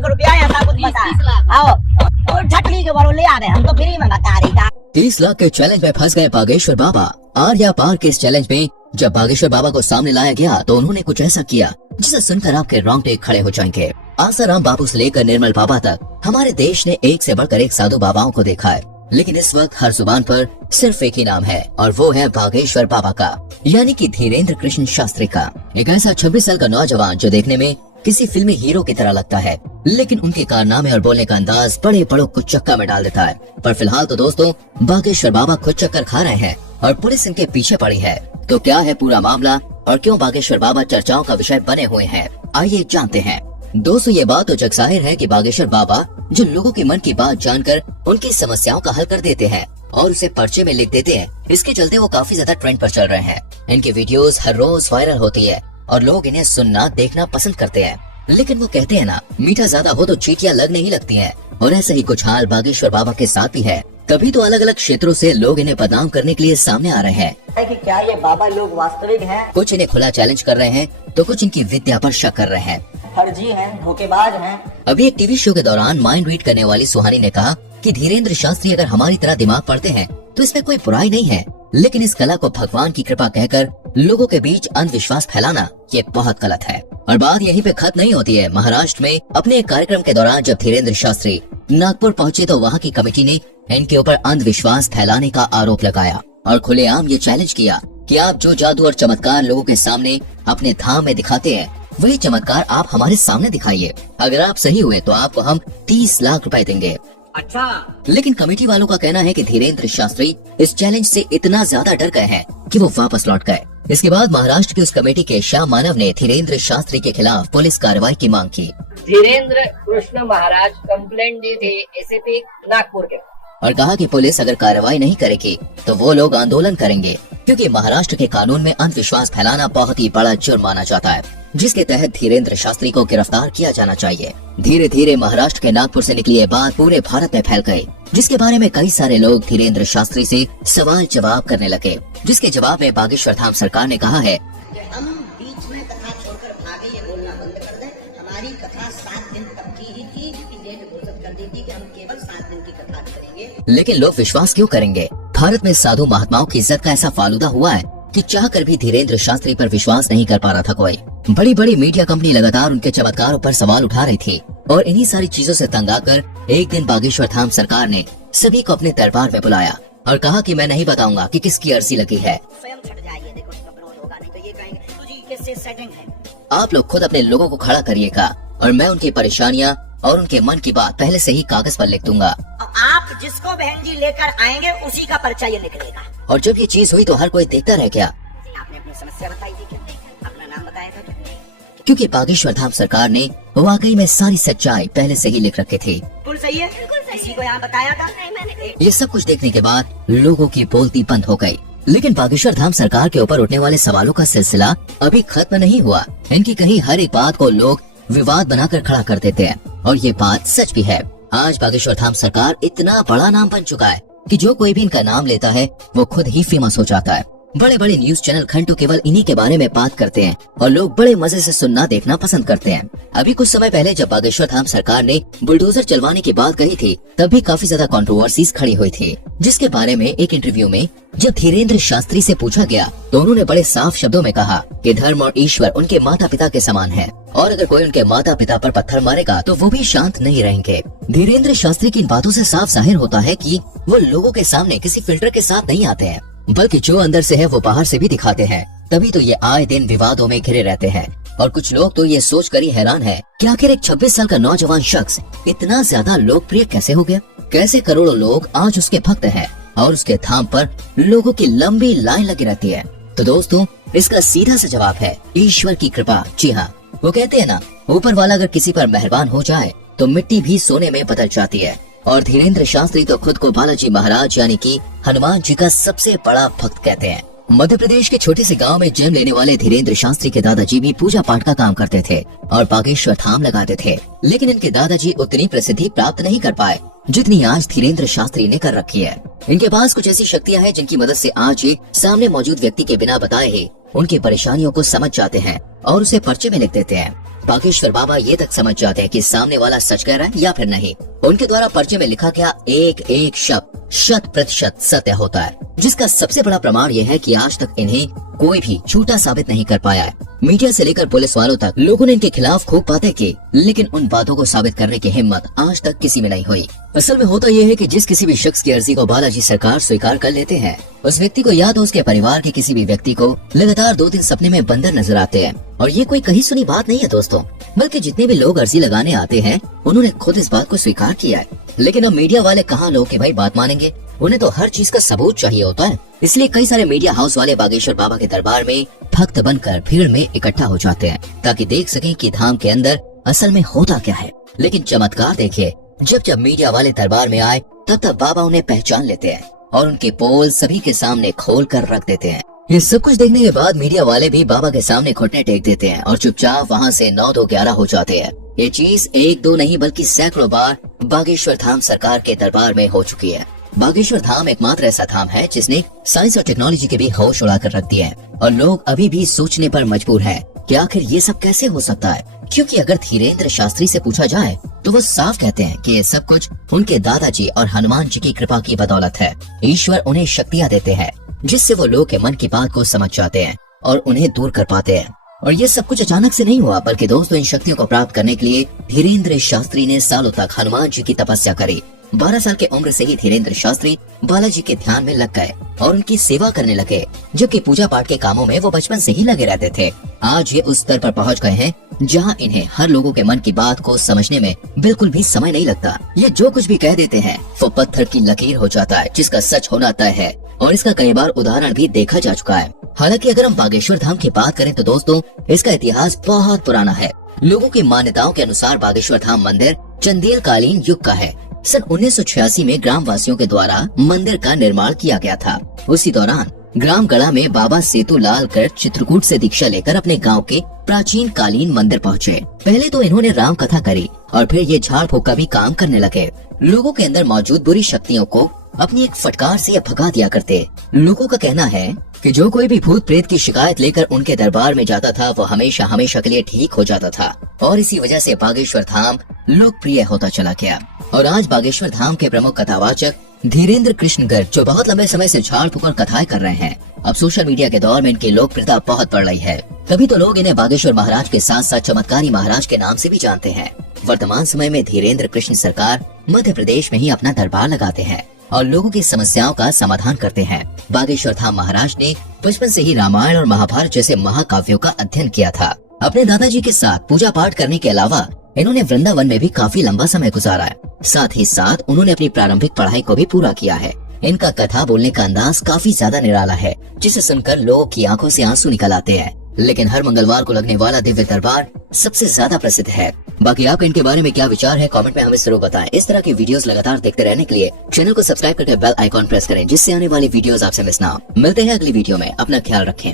लाख रुपया ऐसा कुछ बता। आओ और झटली के बड़ो ले आ रहे, हम तो फ्री में बता रही था। 30 लाख के चैलेंज में फंस गए बागेश्वर बाबा। आर्या पार के इस चैलेंज में जब बागेश्वर बाबा को सामने लाया गया तो उन्होंने कुछ ऐसा किया जिसे सुनकर आपके रोंगटे खड़े हो जाएंगे। आसाराम बाबू से लेकर निर्मल बाबा तक हमारे देश ने एक से बढ़कर एक साधु बाबाओं को देखा है, लेकिन इस वक्त हर जुबान पर सिर्फ एक ही नाम है और वो है बागेश्वर बाबा का, यानी कि धीरेन्द्र कृष्ण शास्त्री का। एक ऐसा 26 साल का नौजवान जो देखने में किसी फिल्मी हीरो की तरह लगता है, लेकिन उनके कारनामे और बोलने का अंदाज बड़े बड़ों को चक्का में डाल देता है। पर फिलहाल तो दोस्तों बागेश्वर बाबा खुद चक्कर खा रहे हैं और पुलिस इनके पीछे पड़ी है। तो क्या है पूरा मामला और क्यों बागेश्वर बाबा चर्चाओं का विषय बने हुए हैं, आइए जानते हैं। दोस्तों ये बात तो जगजाहिर है कि बागेश्वर बाबा जो लोगों के मन की बात जानकर उनकी समस्याओं का हल कर देते हैं और उसे पर्चे में लिख देते हैं, इसके चलते वो काफी ज्यादा ट्रेंड पर चल रहे हैं। इनकी वीडियोस हर रोज वायरल होती है और लोग इन्हें सुनना देखना पसंद करते हैं। लेकिन वो कहते हैं ना, मीठा ज्यादा हो तो चींटियां लगने ही लगती हैं, और ऐसा ही कुछ हाल बागेश्वर बाबा के साथ भी है। तभी तो अलग अलग क्षेत्रों से लोग इन्हें बदनाम करने के लिए सामने आ रहे हैं कि क्या ये बाबा लोग वास्तविक हैं? कुछ इन्हें खुला चैलेंज कर रहे हैं तो कुछ इनकी विद्या पर शक कर रहे हैं, फर्जी हैं, धोखेबाज हैं। अभी एक टीवी शो के दौरान माइंड रीड करने वाली सुहानी ने कहा कि धीरेन्द्र शास्त्री अगर हमारी तरह दिमाग पढ़ते हैं तो इसमें कोई बुराई नहीं है, लेकिन इस कला को भगवान की कृपा कहकर लोगों के बीच अंधविश्वास फैलाना ये बहुत गलत है। और बात यहीं पे खत्म नहीं होती है। महाराष्ट्र में अपने एक कार्यक्रम के दौरान जब धीरेन्द्र शास्त्री नागपुर पहुंचे तो वहां की कमेटी ने इनके ऊपर अंधविश्वास फैलाने का आरोप लगाया और खुलेआम ये चैलेंज किया कि आप जो जादू और चमत्कार लोगों के सामने अपने धाम में दिखाते हैं वही चमत्कार आप हमारे सामने दिखाइए। अगर आप सही हुए तो आपको हम 30 लाख रुपए देंगे। अच्छा, लेकिन कमेटी वालों का कहना है कि धीरेन्द्र शास्त्री इस चैलेंज से इतना ज्यादा डर गए हैं कि वो वापस लौट गए। इसके बाद महाराष्ट्र की उस कमेटी के श्याम मानव ने धीरेन्द्र शास्त्री के खिलाफ पुलिस कार्रवाई की मांग की। धीरेन्द्र कृष्ण महाराज कंप्लेंट दी थी एसीपी नागपुर के, और कहा कि पुलिस अगर कार्रवाई नहीं करेगी तो वो लोग आंदोलन करेंगे, क्योंकि महाराष्ट्र के कानून में अंधविश्वास फैलाना बहुत ही बड़ा जुर्म माना जाता है, जिसके तहत धीरेन्द्र शास्त्री को गिरफ्तार किया जाना चाहिए। धीरे धीरे महाराष्ट्र के नागपुर से निकली ये बात पूरे भारत में फैल गई, जिसके बारे में कई सारे लोग धीरेन्द्र शास्त्री से सवाल जवाब करने लगे, जिसके जवाब में बागेश्वर धाम सरकार ने कहा है हम बीच में कथा छोड़कर भागे, ये बोलना बंद कर दें। हमारी कथा 7 दिन तक की ही थी कि डेट घोषित कर दी थी कि हम केवल 7 दिन की कथा करेंगे। लेकिन लोग विश्वास क्यों करेंगे? भारत में साधु महात्माओं की इज्जत का ऐसा फालूदा हुआ है कि चाहकर भी धीरेन्द्र शास्त्री पर विश्वास नहीं कर पा रहा था कोई। बड़ी बड़ी मीडिया कंपनी लगातार उनके चमत्कारों पर सवाल उठा रही थी और इन्हीं सारी चीजों से तंग आकर एक दिन बागेश्वर धाम सरकार ने सभी को अपने दरबार में बुलाया और कहा कि मैं नहीं बताऊंगा कि किसकी अर्जी लगी है। स्वयं छट जाइए, देखो इसका विरोध होगा नहीं तो ये कहेंगे तुझी किससे सेटिंग है। आप लोग खुद अपने लोगों को खड़ा करिएगा और मैं उनकी परेशानियां और उनके मन की बात पहले से ही कागज पर लिख दूंगा। आप जिसको बहन जी लेकर आएंगे उसी का पर्चा ये निकलेगा। और जब ये चीज हुई तो हर कोई देखता रह गया। आपने अपनी समस्या बताई थी क्या? अपना नाम बताया था क्या? क्योंकि बागेश्वर धाम सरकार ने वाकई में सारी सच्चाई पहले से ही लिख रखी थी। बिल्कुल सही है, किसी को यहाँ बताया था? नहीं, मैंने। ये सब कुछ देखने के बाद लोगों की बोलती बंद हो गई, लेकिन बागेश्वर धाम सरकार के ऊपर उठने वाले सवालों का सिलसिला अभी खत्म नहीं हुआ। इनकी कहीं हर एक बात को लोग विवाद बनाकर खड़ा कर देते हैं और ये बात सच भी है। आज बागेश्वर धाम सरकार इतना बड़ा नाम बन चुका है कि जो कोई भी इनका नाम लेता है वो खुद ही फेमस हो जाता है। बड़े बड़े न्यूज चैनल घंटों केवल इन्हीं के बारे में बात करते हैं और लोग बड़े मजे से सुनना देखना पसंद करते हैं। अभी कुछ समय पहले जब बागेश्वर धाम सरकार ने बुलडोजर चलवाने की बात कही थी तब भी काफी ज्यादा कंट्रोवर्सीज खड़ी हुई थी, जिसके बारे में एक इंटरव्यू में जब धीरेन्द्र शास्त्री से पूछा गया तो उन्होंने बड़े साफ शब्दों में कहा कि धर्म और ईश्वर उनके माता पिता के समान है और अगर कोई उनके माता पिता पर पत्थर मारेगा तो वो भी शांत नहीं रहेंगे। धीरेन्द्र शास्त्री की इन बातों से साफ जाहिर होता है कि वो लोगों के सामने किसी फिल्टर के साथ नहीं आते हैं, बल्कि जो अंदर से है वो बाहर से भी दिखाते हैं। तभी तो ये आए दिन विवादों में घिरे रहते हैं और कुछ लोग तो ये सोचकर ही हैरान है कि आखिर एक 26 साल का नौजवान शख्स इतना ज्यादा लोकप्रिय कैसे हो गया। कैसे करोड़ों लोग आज उसके भक्त हैं और उसके धाम पर लोगों की लंबी लाइन लगी रहती है। तो दोस्तों इसका सीधा सा जवाब है ईश्वर की कृपा। जी हाँ, वो कहते हैं ना, ऊपर वाला अगर किसी पर मेहरबान हो जाए तो मिट्टी भी सोने में बदल जाती है। और धीरेन्द्र शास्त्री तो खुद को बालाजी महाराज यानी कि हनुमान जी का सबसे बड़ा भक्त कहते हैं। मध्य प्रदेश के छोटे से गांव में जन्म लेने वाले धीरेन्द्र शास्त्री के दादाजी भी पूजा पाठ का काम करते थे और बागेश्वर धाम लगाते थे, लेकिन इनके दादाजी उतनी प्रसिद्धि प्राप्त नहीं कर पाए जितनी आज धीरेन्द्र शास्त्री ने कर रखी है। इनके पास कुछ ऐसी शक्तियां हैं जिनकी मदद से आज ये सामने मौजूद व्यक्ति के बिना बताए ही उनकी परेशानियों को समझ जाते हैं और उसे पर्चे में लिख देते हैं। बागेश्वर बाबा ये तक समझ जाते हैं कि सामने वाला सच कह रहा है या फिर नहीं। उनके द्वारा पर्चे में लिखा गया एक एक शब्द 100% सत्य होता है, जिसका सबसे बड़ा प्रमाण यह है कि आज तक इन्हें कोई भी झूठा साबित नहीं कर पाया है। मीडिया से लेकर पुलिस वालों तक लोगों ने इनके खिलाफ खूब बातें की, लेकिन उन बातों को साबित करने की हिम्मत आज तक किसी में नहीं हुई। असल में होता यह है कि जिस किसी भी शख्स की अर्जी को बालाजी सरकार स्वीकार कर लेते हैं, उस व्यक्ति को या तो उसके परिवार के किसी भी व्यक्ति को लगातार 2-3 सपने में बंदर नजर आते हैं। और ये कोई कहीं सुनी बात नहीं है दोस्तों, बल्कि जितने भी लोग अर्जी लगाने आते हैं उन्होंने खुद इस बात को स्वीकार किया है। लेकिन अब मीडिया वाले कहाँ लोग के भाई बात मानेंगे, उन्हें तो हर चीज का सबूत चाहिए होता है। इसलिए कई सारे मीडिया हाउस वाले बागेश्वर बाबा के दरबार में भक्त बनकर भीड़ में इकट्ठा हो जाते हैं, ताकि देख सकें कि धाम के अंदर असल में होता क्या है। लेकिन चमत्कार देखिए, जब जब मीडिया वाले दरबार में आए तब बाबा उन्हें पहचान लेते हैं और उनके पोल सभी के सामने खोल कर रख देते हैं। ये सब कुछ देखने के बाद मीडिया वाले भी बाबा के सामने घुटने टेक देते हैं और चुपचाप वहाँ से 9 2 11 हो जाते हैं। ये चीज 1 2 नहीं बल्कि सैकड़ों बार बागेश्वर धाम सरकार के दरबार में हो चुकी है। बागेश्वर धाम एकमात्र ऐसा धाम है जिसने साइंस और टेक्नोलॉजी के भी होश उड़ा कर रख दिए हैं, और लोग अभी भी सोचने पर मजबूर हैं कि आखिर ये सब कैसे हो सकता है। क्योंकि अगर धीरेन्द्र शास्त्री से पूछा जाए तो वो साफ कहते हैं कि ये सब कुछ उनके दादाजी और हनुमान जी की कृपा की बदौलत है। ईश्वर उन्हें शक्तियाँ देते हैं जिससे वो लोग के मन की बात को समझ जाते हैं और उन्हें दूर कर पाते हैं। और ये सब कुछ अचानक से नहीं हुआ, बल्कि दोस्तों इन शक्तियों को प्राप्त करने के लिए धीरेन्द्र शास्त्री ने सालों तक हनुमान जी की तपस्या करी। 12 साल की उम्र से ही धीरेन्द्र शास्त्री बालाजी के ध्यान में लग गए और उनकी सेवा करने लगे, जबकि पूजा पाठ के कामों में वो बचपन से ही लगे रहते थे। आज ये उस स्तर पर पहुंच गए हैं जहां इन्हें हर लोगों के मन की बात को समझने में बिल्कुल भी समय नहीं लगता। ये जो कुछ भी कह देते हैं वो पत्थर की लकीर हो जाता है, जिसका सच होना तय है। और इसका कई बार उदाहरण भी देखा जा चुका है। हालांकि अगर हम बागेश्वर धाम की बात करें तो दोस्तों इसका इतिहास बहुत पुराना है। लोगों की मान्यताओं के अनुसार बागेश्वर धाम मंदिर चंदेल कालीन युग का है। सन 1986 में ग्राम वासियों के द्वारा मंदिर का निर्माण किया गया था। उसी दौरान ग्राम गढ़ा में बाबा सेतुलाल गर्ग चित्रकूट से दीक्षा लेकर अपने गांव के प्राचीन कालीन मंदिर पहुंचे। पहले तो इन्होंने राम कथा करी और फिर ये झाड़ फूक का भी काम करने लगे। लोगों के अंदर मौजूद बुरी शक्तियों को अपनी एक फटकार से ये भगा दिया करते। लोगों का कहना है कि जो कोई भी भूत प्रेत की शिकायत लेकर उनके दरबार में जाता था वो हमेशा हमेशा के लिए ठीक हो जाता था, और इसी वजह से बागेश्वर धाम लोकप्रिय होता चला गया। और आज बागेश्वर धाम के प्रमुख कथावाचक धीरेन्द्र कृष्ण गर्ग, जो बहुत लंबे समय से झाड़ फूक और कथाएं कर रहे हैं। अब सोशल मीडिया के दौर में इनकी लोकप्रियता बहुत बढ़ रही है। तभी तो लोग इन्हें बागेश्वर महाराज के साथ साथ चमत्कारी महाराज के नाम से भी जानते हैं। वर्तमान समय में धीरेन्द्र कृष्ण सरकार मध्य प्रदेश में ही अपना दरबार लगाते हैं और लोगों की समस्याओं का समाधान करते हैं। बागेश्वर धाम महाराज ने बचपन से ही रामायण और महाभारत जैसे महाकाव्यों का अध्ययन किया था। अपने दादाजी के साथ पूजा पाठ करने के अलावा इन्होंने वृंदावन में भी काफी लंबा समय गुजारा है। साथ ही साथ उन्होंने अपनी प्रारंभिक पढ़ाई को भी पूरा किया है। इनका कथा बोलने का अंदाज काफी ज्यादा निराला है, जिसे सुनकर लोगों की आंखों से आंसू निकल आते हैं। लेकिन हर मंगलवार को लगने वाला दिव्य दरबार सबसे ज्यादा प्रसिद्ध है। बाकी आपका इनके बारे में क्या विचार है, कमेंट में हमें जरूर बताएं। इस तरह की वीडियोस लगातार देखते रहने के लिए चैनल को सब्सक्राइब करके बेल आइकॉन प्रेस करें, जिससे आने वाली वीडियोस आपसे मिस ना हो। मिलते हैं अगली वीडियो में, अपना ख्याल रखें।